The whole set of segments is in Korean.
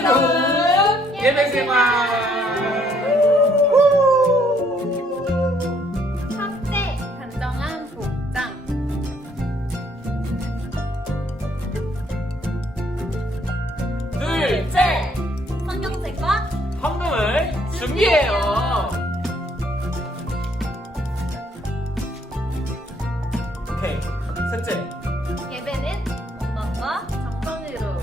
즐거운 예배생활. 첫째, 단정한 복장. 둘째, 성경책과 헌금을 준비해요. 오케이. 셋째, 예배는 건강과 정성으로.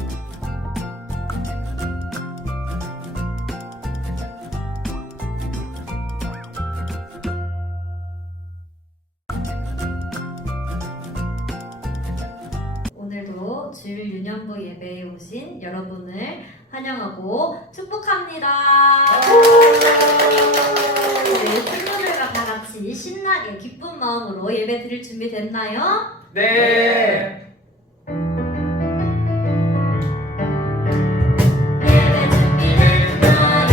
오늘도 주일 유년부 예배에 오신 여러분을 환영하고 축복합니다. 네, 친구들과 다 같이 신나게 기쁜 마음으로 예배 드릴 준비 됐나요? 네. 예배 준비됐나요?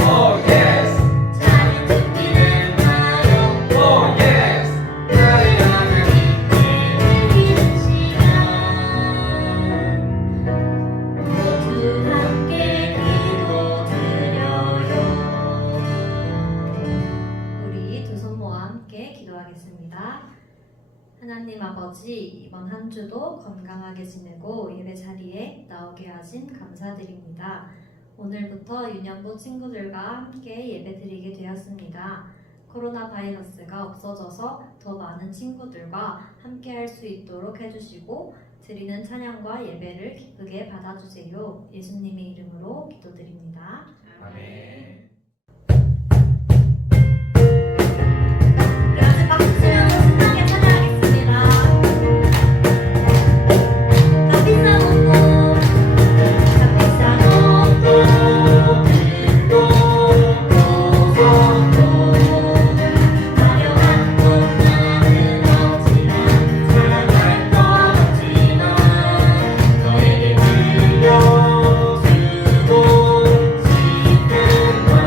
Oh yes. 찬양 준비됐나요? Oh yes. 나의 하나님께 드리는 시간 모두 함께 기도드려요. 우리 두 손 모아 함께 기도하겠습니다. 하나님 아버지, 이번 한 주도 건강하게 지내고 예배 자리에 나오게 하신 감사드립니다. 오늘부터 유년부 친구들과 함께 예배 드리게 되었습니다. 코로나 바이러스가 없어져서 더 많은 친구들과 함께 할 수 있도록 해주시고 드리는 찬양과 예배를 기쁘게 받아주세요. 예수님의 이름으로 기도드립니다. 아멘. 같이 박수 치면서 신나게 찬양하겠습니다. 값비싼 옷도 값비싼 옷도 들고 보석도 화려한 것만은 없지만 사랑할 것 없지만 너에게 들려주고 싶은 말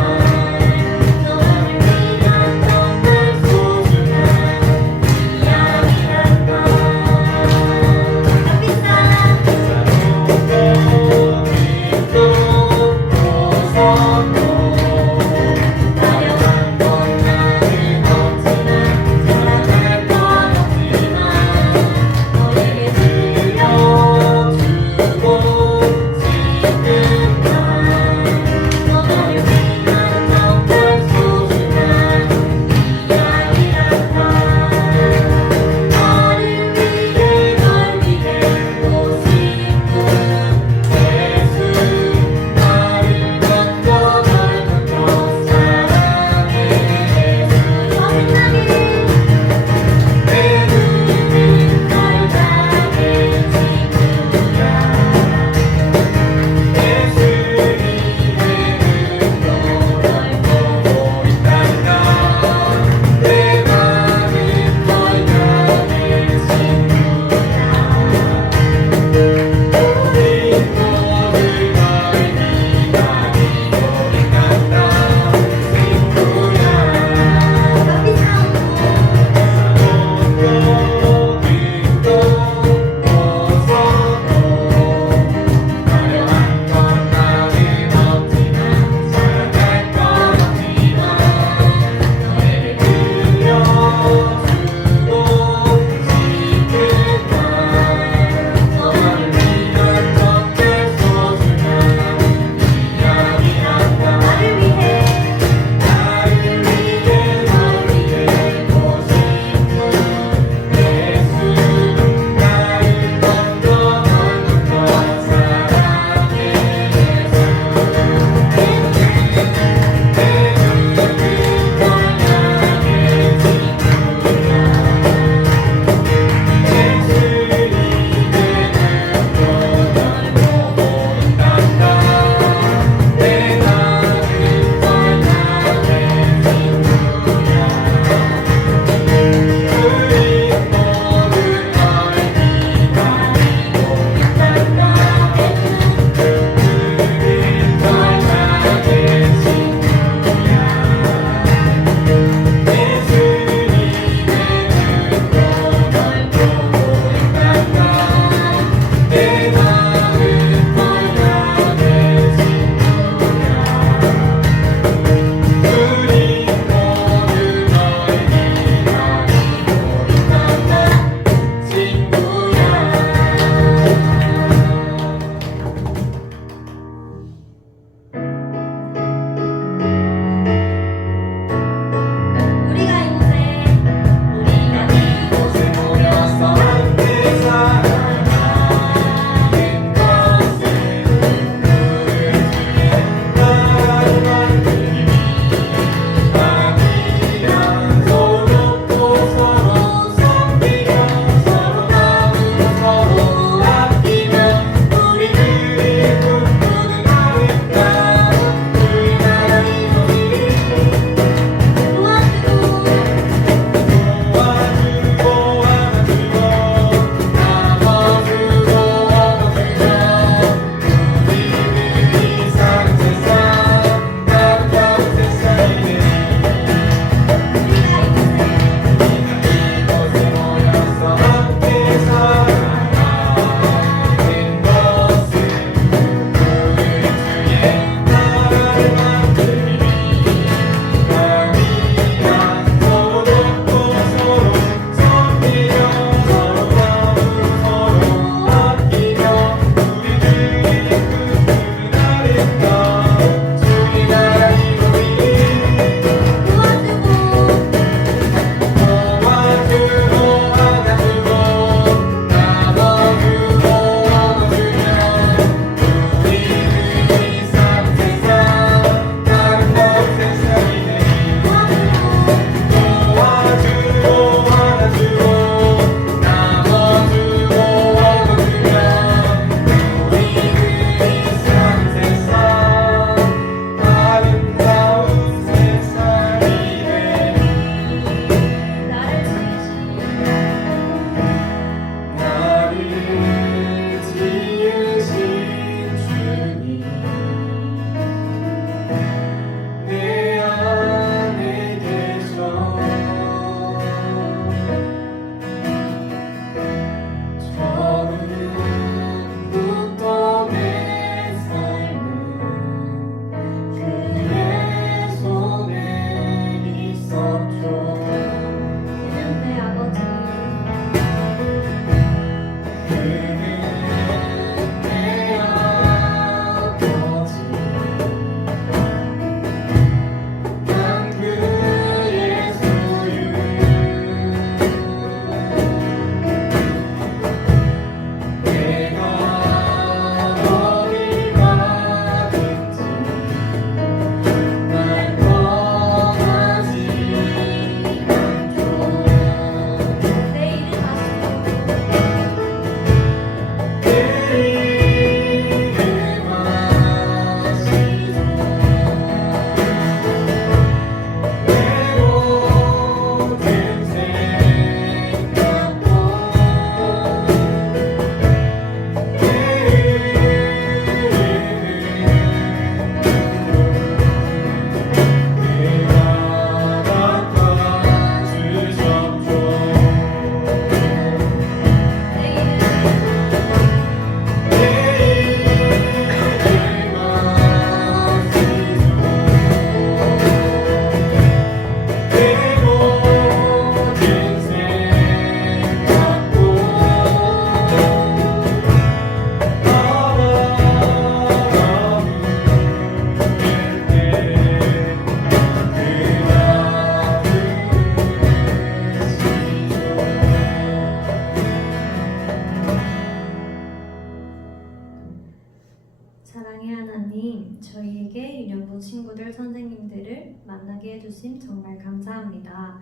저희에게 유년부 친구들, 선생님들을 만나게 해주심 정말 감사합니다.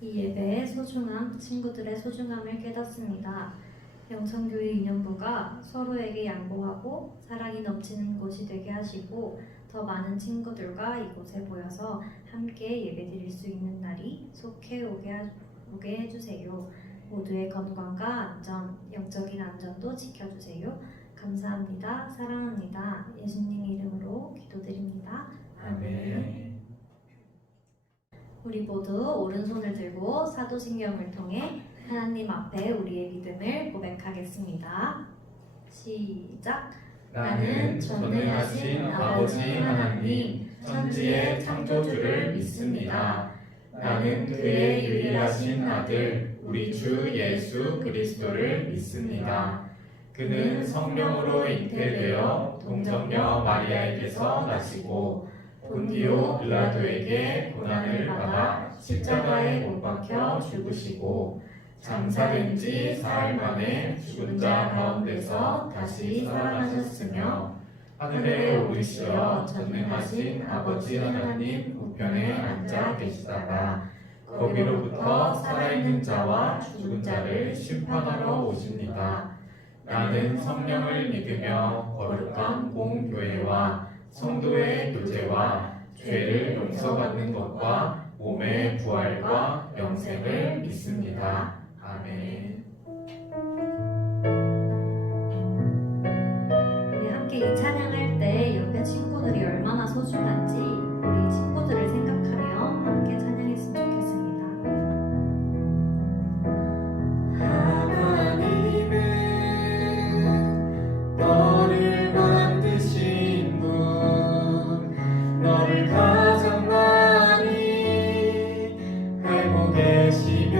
이 예배의 소중함, 친구들의 소중함을 깨닫습니다. 영성교회 유년부가 서로에게 양보하고 사랑이 넘치는 곳이 되게 하시고 더 많은 친구들과 이곳에 모여서 함께 예배드릴 수 있는 날이 속해 오게 해주세요. 모두의 건강과 안전, 영적인 안전도 지켜주세요. 감사합니다. 사랑합니다. 예수님 이름으로 기도드립니다. 아멘. 우리 모두 오른손을 들고 사도신경을 통해 하나님 앞에 우리의 믿음을 고백하겠습니다. 시작! 나는 전능하신 아버지 하나님, 천지의 창조주를 믿습니다. 나는 그의 유일하신 아들, 우리 주 예수 그리스도를 믿습니다. 그는 성령으로 잉태되어 동정녀 마리아에게서 나시고 본디오 빌라도에게 고난을 받아 십자가에 못 박혀 죽으시고 장사된 지 사흘 만에 죽은 자 가운데서 다시 살아나셨으며 하늘에 오르시어 전능하신 아버지 하나님 우편에 앉아 계시다가 거기로부터 살아있는 자와 죽은 자를 심판하러 오십니다. 나는 성령을 믿으며 거룩한 공교회와 성도의 교제와 죄를 용서받는 것과 몸의 부활과 영생을 믿습니다. 아멘. 우리 함께 이 찬양할 때 옆에 친구들이 얼마나 소중한지 우리 친구들을 생각하며 함께 찬양했으면 좋겠습니다. 하나님은 너를 만드신 분, 너를 가장 많이 알고 계시며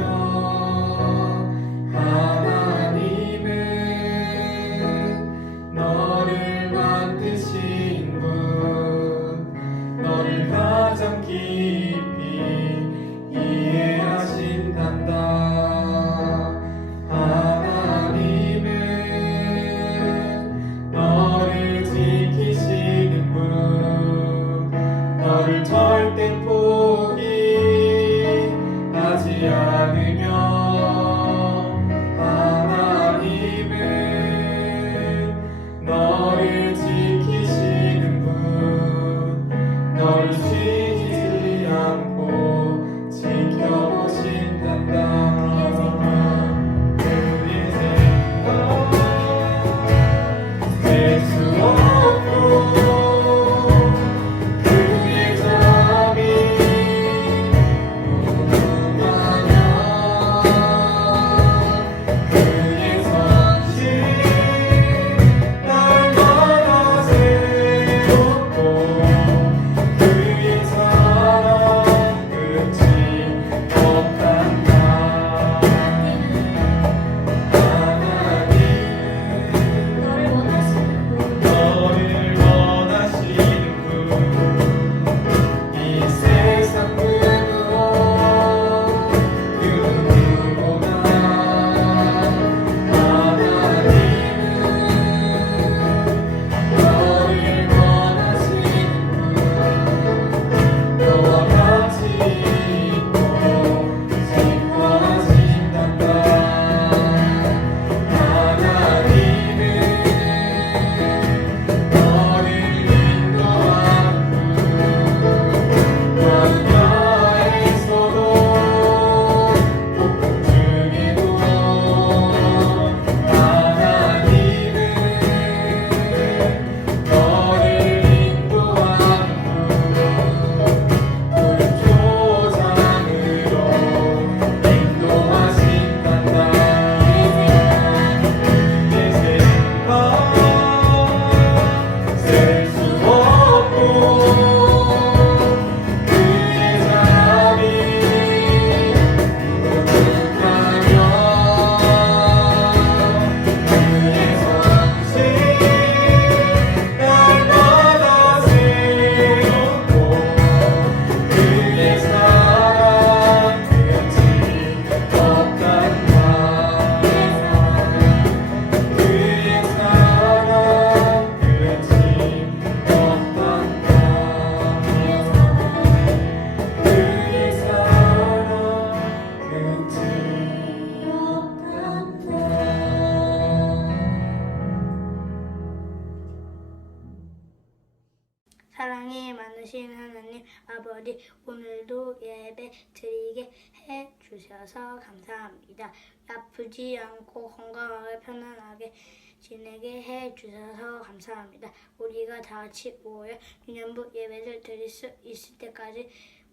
아버지, 오늘도 예배 드리게 해 주셔서 감사합니다. 아프지 않고 건강하게 편안하게 지내게 해 주셔서 감사합니다. 우리가 다 같이 모여 유년부 예배를 드릴 수 있을 때까지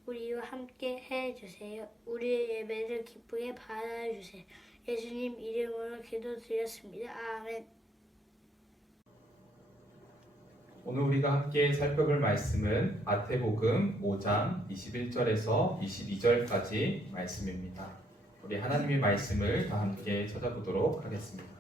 우리와 함께 해 주세요. 우리의 예배를 기쁘게 받아주세요. 예수님 이름으로 기도드렸습니다. 아멘. 오늘 우리가 함께 살펴볼 말씀은 마태복음 5장 21절에서 22절까지 말씀입니다. 우리 하나님의 말씀을 다 함께 찾아보도록 하겠습니다.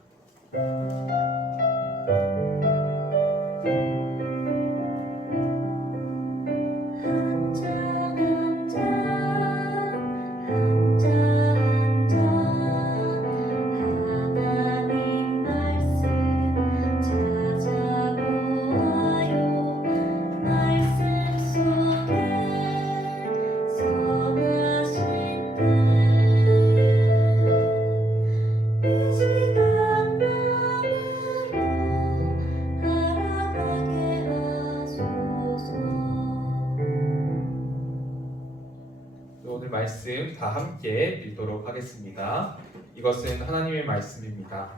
오늘 말씀 다 함께 읽도록 하겠습니다. 이것은 하나님의 말씀입니다.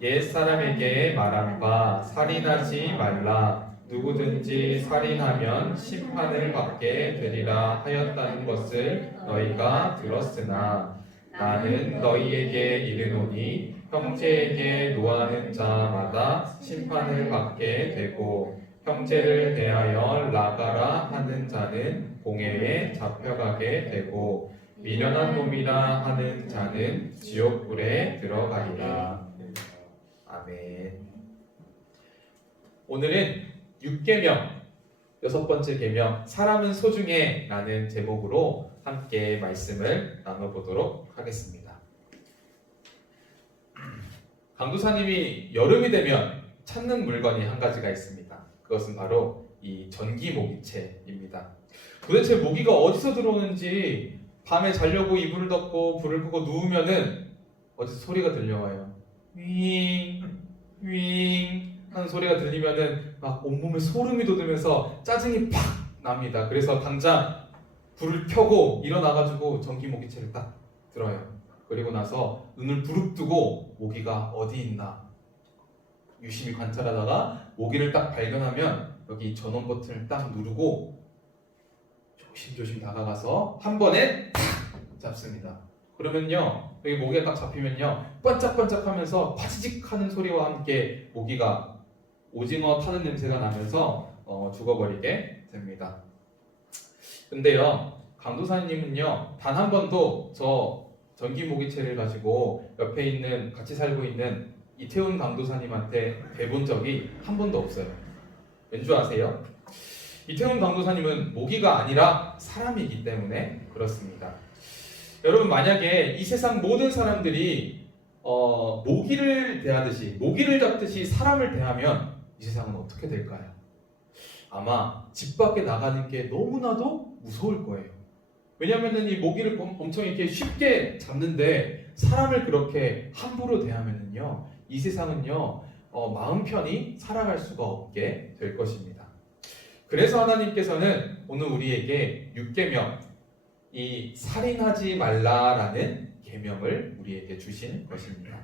옛 사람에게 말한 바 살인하지 말라. 누구든지 살인하면 심판을 받게 되리라 하였다는 것을 너희가 들었으나 나는 너희에게 이르노니 형제에게 노하는 자마다 심판을 받게 되고 형제를 대하여 나가라 하는 자는 공회에 잡혀가게 되고 미련한 놈이라 하는 자는 지옥불에 들어가리라. 아멘. 오늘은 6계명, 6번째 계명, 사람은 소중해 라는 제목으로 함께 말씀을 나눠보도록 하겠습니다. 강도사님이 여름이 되면 찾는 물건이 한 가지가 있습니다. 그것은 바로 이 전기 모기채입니다. 도대체 모기가 어디서 들어오는지 밤에 자려고 이불을 덮고 불을 끄고 누우면은 어디서 소리가 들려와요. 윙, 윙 하는 소리가 들리면은 막 온몸에 소름이 돋으면서 짜증이 팍 납니다. 그래서 당장 불을 켜고 일어나가지고 전기 모기채를 딱 들어요. 그리고 나서 눈을 부릅뜨고 모기가 어디 있나 유심히 관찰하다가 모기를 딱 발견하면 여기 전원 버튼을 딱 누르고 조심조심 다가가서 한 번에 탁 잡습니다. 그러면요 여기 모기가 딱 잡히면요 반짝반짝하면서 파지직 하는 소리와 함께 모기가 오징어 타는 냄새가 나면서 죽어버리게 됩니다. 근데요 강도사님은요 단 한 번도 저 전기 모기채를 가지고 옆에 있는 같이 살고 있는 이태훈 강도사님한테 대본 적이 한 번도 없어요. 왠 줄 아세요? 이태훈 강도사님은 모기가 아니라 사람이기 때문에 그렇습니다. 여러분 만약에 이 세상 모든 사람들이 모기를 대하듯이 모기를 잡듯이 사람을 대하면 이 세상은 어떻게 될까요? 아마 집 밖에 나가는 게 너무나도 무서울 거예요. 왜냐하면 이 모기를 엄청 이렇게 쉽게 잡는데 사람을 그렇게 함부로 대하면은요 이 세상은요 마음 편히 살아갈 수가 없게 될 것입니다. 그래서 하나님께서는 오늘 우리에게 6계명 이 살인하지 말라라는 계명을 우리에게 주신 것입니다.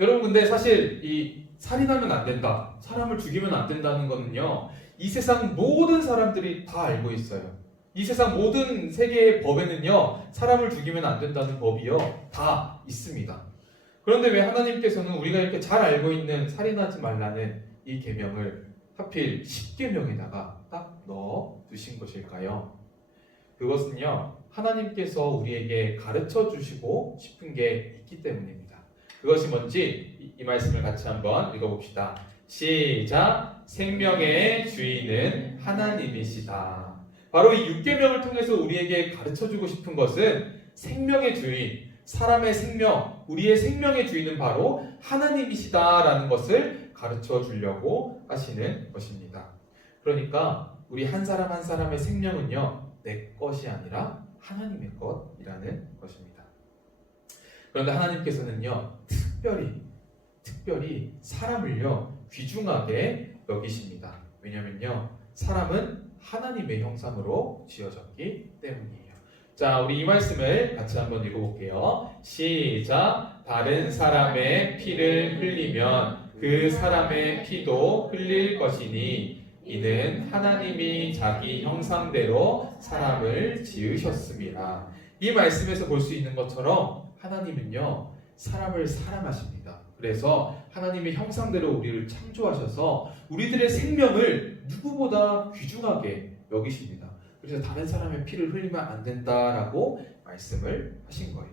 여러분 근데 사실 이 살인하면 안 된다, 사람을 죽이면 안 된다는 거는요 이 세상 모든 사람들이 다 알고 있어요. 이 세상 모든 세계의 법에는요 사람을 죽이면 안 된다는 법이요 다 있습니다. 그런데 왜 하나님께서는 우리가 이렇게 잘 알고 있는 살인하지 말라는 이 계명을 하필 10계명에다가 딱 넣어 두신 것일까요? 그것은요 하나님께서 우리에게 가르쳐 주시고 싶은 게 있기 때문입니다. 그것이 뭔지 이 말씀을 같이 한번 읽어봅시다. 시작! 생명의 주인은 하나님이시다. 바로 이 6계명을 통해서 우리에게 가르쳐주고 싶은 것은 생명의 주인, 사람의 생명, 우리의 생명의 주인은 바로 하나님이시다라는 것을 가르쳐 주려고 하시는 것입니다. 그러니까 우리 한 사람 한 사람의 생명은요 내 것이 아니라 하나님의 것이라는 것입니다. 그런데 하나님께서는요 특별히 사람을요 귀중하게 여기십니다. 왜냐면요 사람은 하나님의 형상으로 지어졌기 때문이에요. 자, 우리 이 말씀을 같이 한번 읽어볼게요. 시작. 다른 사람의 피를 흘리면 그 사람의 피도 흘릴 것이니 이는 하나님이 자기 형상대로 사람을 지으셨습니다. 이 말씀에서 볼 수 있는 것처럼 하나님은요, 사람을 사랑하십니다. 그래서 하나님의 형상대로 우리를 창조하셔서 우리들의 생명을 누구보다 귀중하게 여기십니다. 그래서 다른 사람의 피를 흘리면 안 된다라고 말씀을 하신 거예요.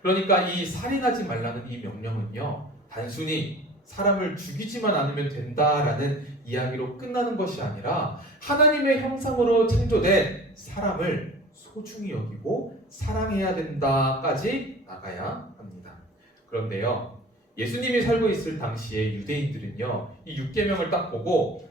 그러니까 이 살인하지 말라는 이 명령은요, 단순히 사람을 죽이지만 않으면 된다라는 이야기로 끝나는 것이 아니라 하나님의 형상으로 창조된 사람을 소중히 여기고 사랑해야 된다까지 나가야 합니다. 그런데요, 예수님이 살고 있을 당시에 유대인들은요, 이 6계명을 딱 보고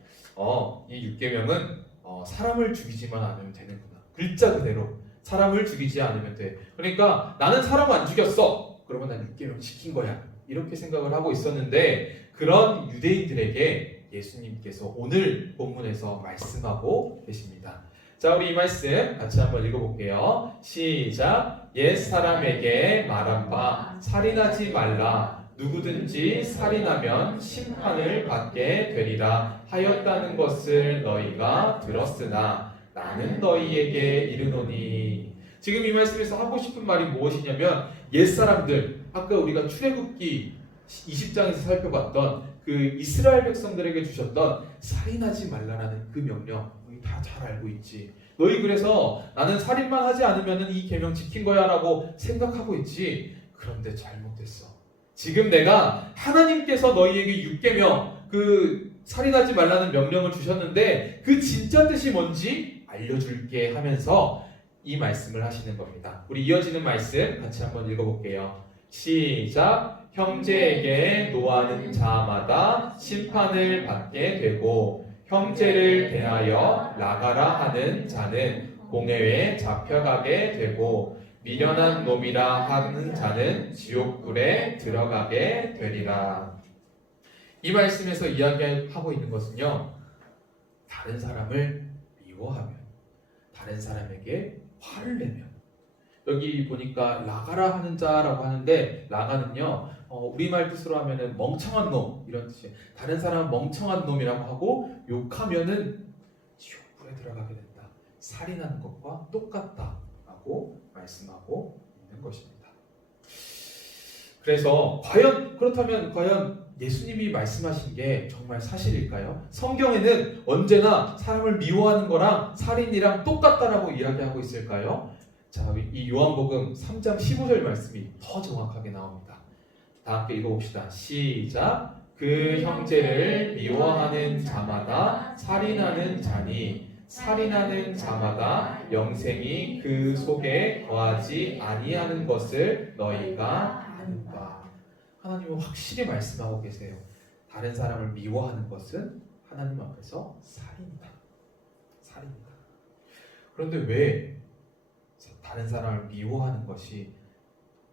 이 6계명은 사람을 죽이지만 않으면 되는구나. 글자 그대로 사람을 죽이지 않으면 돼. 그러니까 나는 사람 안 죽였어. 그러면 난 6계명 지킨 거야. 이렇게 생각을 하고 있었는데 그런 유대인들에게 예수님께서 오늘 본문에서 말씀하고 계십니다. 자, 우리 이 말씀 같이 한번 읽어볼게요. 시작. 옛 사람에게 말한 바 살인하지 말라. 누구든지 살인하면 심판을 받게 되리라 하였다는 것을 너희가 들었으나 나는 너희에게 이르노니. 지금 이 말씀에서 하고 싶은 말이 무엇이냐면 옛 사람들, 아까 우리가 출애굽기 20장에서 살펴봤던 그 이스라엘 백성들에게 주셨던 살인하지 말라라는 그 명령, 우리 다 잘 알고 있지. 너희 그래서 나는 살인만 하지 않으면 이 계명 지킨 거야 라고 생각하고 있지. 그런데 잘못됐어. 지금 내가 하나님께서 너희에게 6계명, 그 살인하지 말라는 명령을 주셨는데 그 진짜 뜻이 뭔지 알려줄게 하면서 이 말씀을 하시는 겁니다. 우리 이어지는 말씀 같이 한번 읽어볼게요. 시작. 형제에게 노하는 자마다 심판을 받게 되고 형제를 대하여 나가라 하는 자는 공회에 잡혀가게 되고 미련한 놈이라 하는 자는 지옥불에 들어가게 되리라. 이 말씀에서 이야기하고 있는 것은요, 다른 사람을 미워하면, 다른 사람에게 화를 내면, 여기 보니까 라가라 하는 자라고 하는데 라가는요, 우리말 뜻으로 하면은 멍청한 놈 이런 뜻이에요. 다른 사람은 멍청한 놈이라고 하고 욕하면은 지옥불에 들어가게 된다. 살인하는 것과 똑같다라고 말씀하고 있는 것입니다. 그래서 그렇다면 과연 예수님이 말씀하신 게 정말 사실일까요? 성경에는 언제나 사람을 미워하는 거랑 살인이랑 똑같다라고 이야기하고 있을까요? 자, 이 요한복음 3장 15절 말씀이 더 정확하게 나옵니다. 다 함께 읽어봅시다. 시작. 그 형제를 미워하는 자마다 살인하는 자니 살인하는 자마다 영생이 그 속에 거하지 아니하는 것을 너희가 아는가. 하나님은 확실히 말씀하고 계세요. 다른 사람을 미워하는 것은 하나님 앞에서 살인이다. 살인이다. 그런데 왜 다른 사람을 미워하는 것이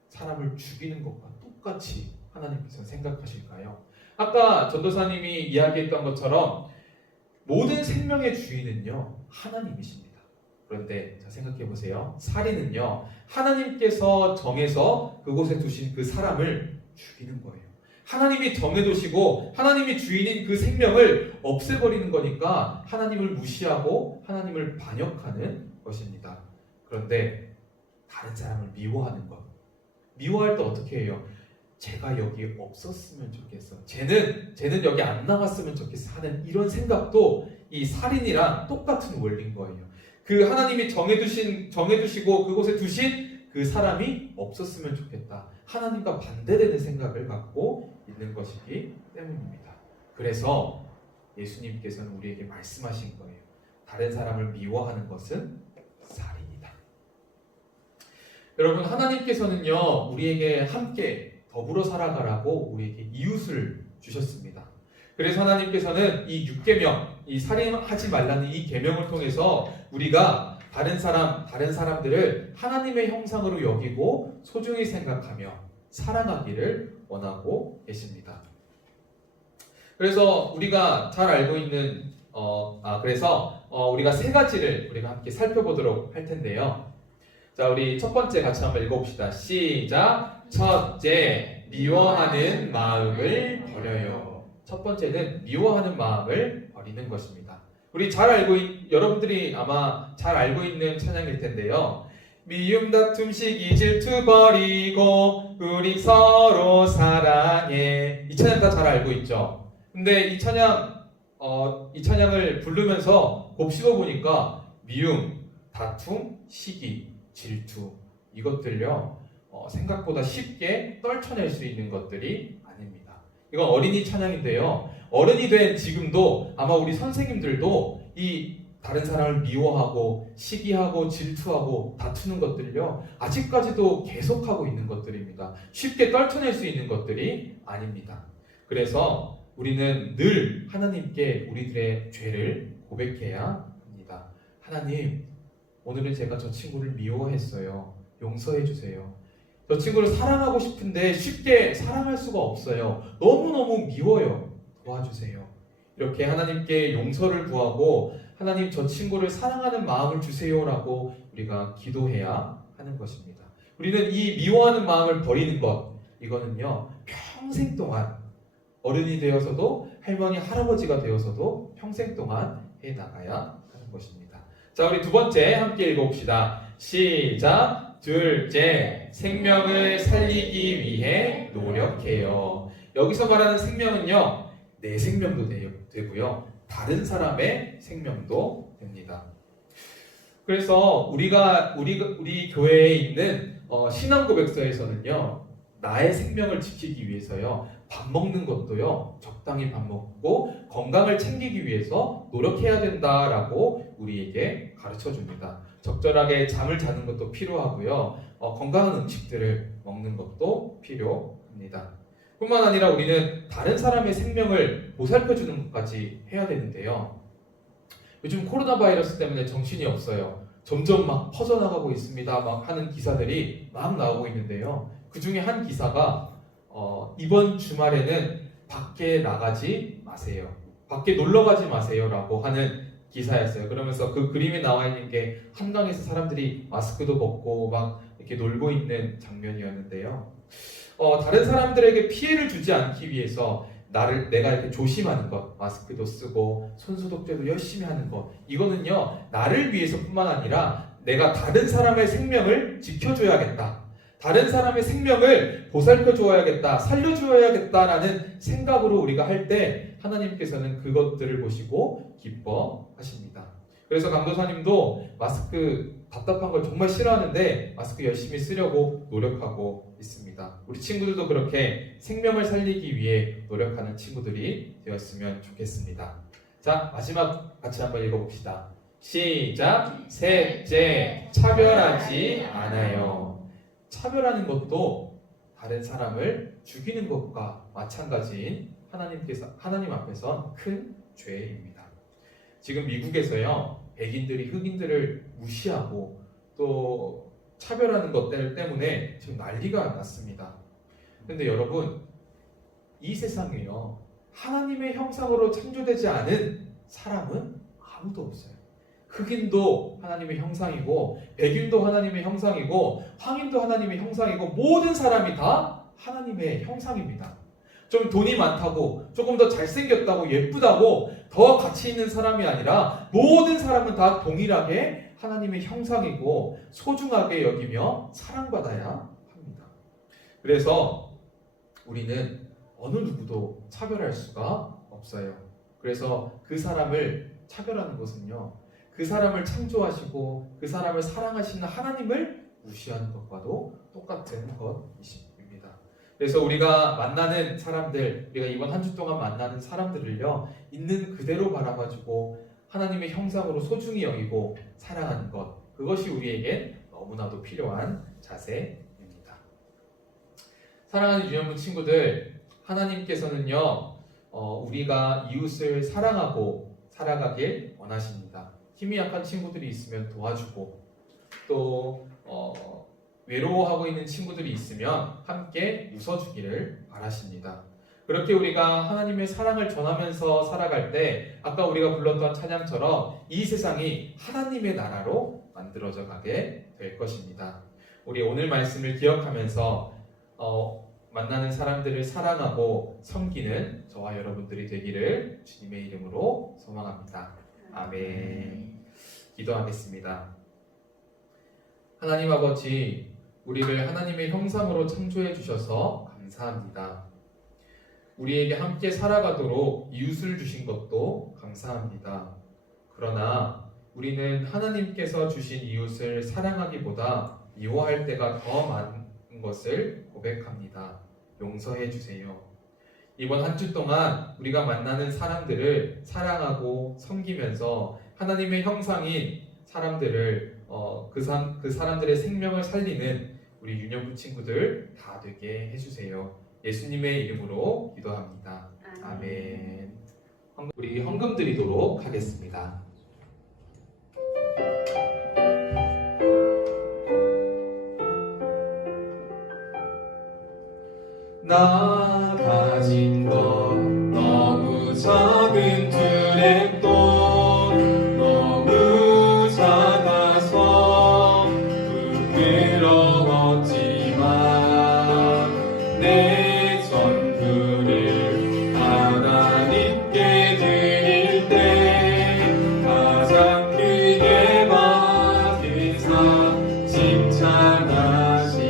사람을 죽이는 것과 똑같이 하나님께서 생각하실까요? 아까 전도사님이 이야기했던 것처럼 모든 생명의 주인은요, 하나님이십니다. 그런데 자, 생각해 보세요. 살인은요, 하나님께서 정해서 그곳에 두신 그 사람을 죽이는 거예요. 하나님이 정해두시고 하나님이 주인인 그 생명을 없애버리는 거니까 하나님을 무시하고 하나님을 반역하는 것입니다. 그런데 다른 사람을 미워하는 것, 미워할 때 어떻게 해요? 제가 여기 없었으면 좋겠어. 쟤는 여기 안 나왔으면 좋겠어 하는 이런 생각도 이 살인이랑 똑같은 원리인 거예요. 그 하나님이 정해두시고 그곳에 두신 그 사람이 없었으면 좋겠다. 하나님과 반대되는 생각을 갖고 있는 것이기 때문입니다. 그래서 예수님께서는 우리에게 말씀하신 거예요. 다른 사람을 미워하는 것은 살인이다. 여러분, 하나님께서는요, 우리에게 함께 더불어 살아가라고 우리에게 이웃을 주셨습니다. 그래서 하나님께서는 이 6계명, 이 살인하지 말라는 이 계명을 통해서 우리가 다른 사람들을 하나님의 형상으로 여기고 소중히 생각하며 사랑하기를 원하고 계십니다. 그래서 우리가 잘 알고 있는 그래서 우리가 세 가지를 우리가 함께 살펴보도록 할 텐데요. 자, 우리 첫 번째 같이 한번 읽어봅시다. 시작. 첫째, 미워하는 마음을 버려요. 첫 번째는 미워하는 마음을 버리는 것입니다. 우리 여러분들이 아마 잘 알고 있는 찬양일 텐데요. 미움 다툼 시기 질투 버리고 우리 서로 사랑해. 이 찬양 다 잘 알고 있죠. 근데 이 찬양을 부르면서 곱씹어 보니까 미움, 다툼, 시기, 질투 이것들요 생각보다 쉽게 떨쳐낼 수 있는 것들이 아닙니다. 이건 어린이 찬양인데요. 어른이 된 지금도 아마 우리 선생님들도 이 다른 사람을 미워하고 시기하고 질투하고 다투는 것들을요 아직까지도 계속하고 있는 것들입니다. 쉽게 떨쳐낼 수 있는 것들이 아닙니다. 그래서 우리는 늘 하나님께 우리들의 죄를 고백해야 합니다. 하나님, 오늘은 제가 저 친구를 미워했어요. 용서해 주세요. 저 친구를 사랑하고 싶은데 쉽게 사랑할 수가 없어요. 너무너무 미워요. 도와주세요. 이렇게 하나님께 용서를 구하고 하나님 저 친구를 사랑하는 마음을 주세요라고 우리가 기도해야 하는 것입니다. 우리는 이 미워하는 마음을 버리는 것, 이거는요 평생 동안 어른이 되어서도 할머니, 할아버지가 되어서도 평생 동안 해나가야 하는 것입니다. 자, 우리 두 번째 함께 읽어봅시다. 시작. 둘째, 생명을 살리기 위해 노력해요. 여기서 말하는 생명은요 내 생명도 되고요 다른 사람의 생명도 됩니다. 그래서 우리 교회에 있는 신앙 고백서에서는요 나의 생명을 지키기 위해서요 밥 먹는 것도요 적당히 밥 먹고 건강을 챙기기 위해서 노력해야 된다라고 우리에게 가르쳐 줍니다. 적절하게 잠을 자는 것도 필요하고요 건강한 음식들을 먹는 것도 필요합니다. 뿐만 아니라 우리는 다른 사람의 생명을 보살펴 주는 것까지 해야 되는데요. 요즘 코로나 바이러스 때문에 정신이 없어요. 점점 막 퍼져나가고 있습니다. 막 하는 기사들이 막 나오고 있는데요. 그 중에 한 기사가 이번 주말에는 밖에 나가지 마세요. 밖에 놀러 가지 마세요라고 하는 기사였어요. 그러면서 그 그림에 나와 있는 게 한강에서 사람들이 마스크도 벗고 막 이렇게 놀고 있는 장면이었는데요. 다른 사람들에게 피해를 주지 않기 위해서 내가 이렇게 조심하는 것, 마스크도 쓰고 손소독제도 열심히 하는 것, 이거는요 나를 위해서뿐만 아니라 내가 다른 사람의 생명을 지켜줘야겠다, 다른 사람의 생명을 보살펴줘야겠다, 살려줘야겠다라는 생각으로 우리가 할 때 하나님께서는 그것들을 보시고 기뻐하십니다. 그래서 강도사님도 마스크 답답한 걸 정말 싫어하는데 마스크 열심히 쓰려고 노력하고 있습니다. 우리 친구들도 그렇게 생명을 살리기 위해 노력하는 친구들이 되었으면 좋겠습니다. 자, 마지막 같이 한번 읽어봅시다. 시작. 셋째, 차별하지 않아요. 차별하는 것도 다른 사람을 죽이는 것과 마찬가지인 하나님 앞에선 큰 죄입니다. 지금 미국에서요 백인들이 흑인들을 무시하고 또 차별하는 것들 때문에 지금 난리가 났습니다. 그런데 여러분, 이 세상에요 하나님의 형상으로 창조되지 않은 사람은 아무도 없어요. 흑인도 하나님의 형상이고 백인도 하나님의 형상이고 황인도 하나님의 형상이고 모든 사람이 다 하나님의 형상입니다. 좀 돈이 많다고 조금 더 잘생겼다고 예쁘다고 더 가치 있는 사람이 아니라 모든 사람은 다 동일하게 하나님의 형상이고 소중하게 여기며 사랑받아야 합니다. 그래서 우리는 어느 누구도 차별할 수가 없어요. 그래서 그 사람을 차별하는 것은요 그 사람을 창조하시고 그 사람을 사랑하시는 하나님을 무시하는 것과도 똑같은 것입니다. 그래서 우리가 만나는 사람들, 우리가 이번 한 주 동안 만나는 사람들을요 있는 그대로 바라봐주고 하나님의 형상으로 소중히 여기고 사랑하는 것, 그것이 우리에겐 너무나도 필요한 자세입니다. 사랑하는 유년부 친구들, 하나님께서는요 우리가 이웃을 사랑하고 살아가길 원하십니다. 힘이 약한 친구들이 있으면 도와주고 또 외로워하고 있는 친구들이 있으면 함께 웃어주기를 바라십니다. 그렇게 우리가 하나님의 사랑을 전하면서 살아갈 때 아까 우리가 불렀던 찬양처럼 이 세상이 하나님의 나라로 만들어져 가게 될 것입니다. 우리 오늘 말씀을 기억하면서 만나는 사람들을 사랑하고 섬기는 저와 여러분들이 되기를 주님의 이름으로 소망합니다. 아멘. 기도하겠습니다. 하나님 아버지, 우리를 하나님의 형상으로 창조해 주셔서 감사합니다. 우리에게 함께 살아가도록 이웃을 주신 것도 감사합니다. 그러나 우리는 하나님께서 주신 이웃을 사랑하기보다 미워할 때가 더 많은 것을 고백합니다. 용서해 주세요. 이번 한 주 동안 우리가 만나는 사람들을 사랑하고 섬기면서 하나님의 형상인 사람들을 그 사람들의 생명을 살리는 우리 유년부 친구들 다 되게 해주세요. 예수님의 이름으로 기도합니다. 아멘. 우리 헌금 드리도록 하겠습니다. 나 가진 것 너무 작은 드랩돈 너무 작아서 부끄러웠지만 내 전부를 하나님께 드릴 때 가장 크게 받은 상 칭찬하시네.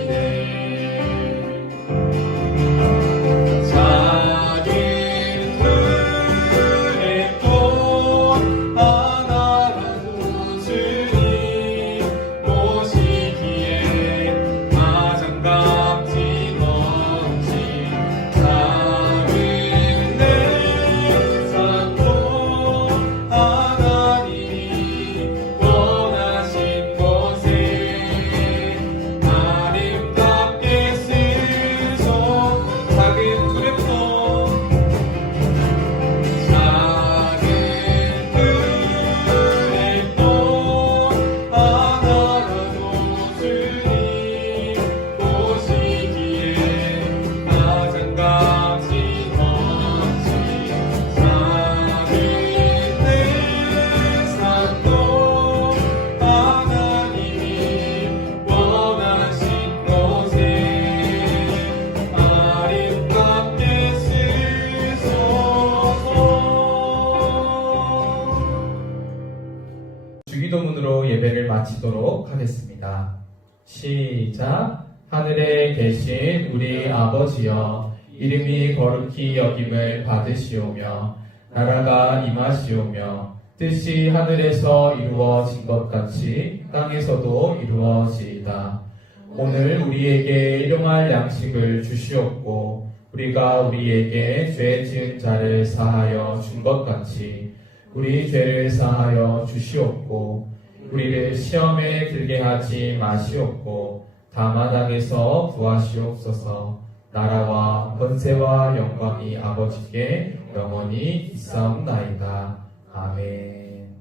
주기도문으로 예배를 마치도록 하겠습니다. 시작. 하늘에 계신 우리 아버지여, 이름이 거룩히 여김을 받으시오며 나라가 임하시오며 뜻이 하늘에서 이루어진 것 같이 땅에서도 이루어지이다. 오늘 우리에게 일용할 양식을 주시옵고 우리가 우리에게 죄 지은 자를 사하여 준 것 같이 우리 죄를 사하여 주시옵고 우리를 시험에 들게 하지 마시옵고 다만 악에서 구하시옵소서. 나라와 권세와 영광이 아버지께 영원히 있사옵나이다. 아멘.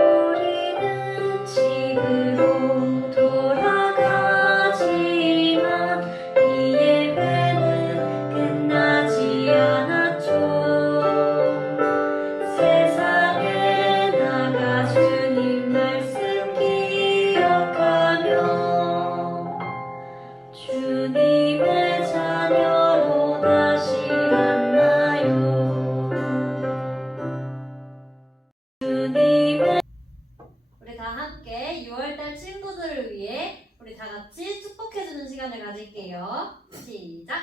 우리는 집으로 돌아가지만 이 예배는 끝나지 않았죠. 세상에 나가 주님 말씀 기억하며 주님의 자녀로 다시 만나요. 주님의 우리 다 함께 6월달 친구들을 위해 우리 다 같이 축복해주는 시간을 가질게요. 시작!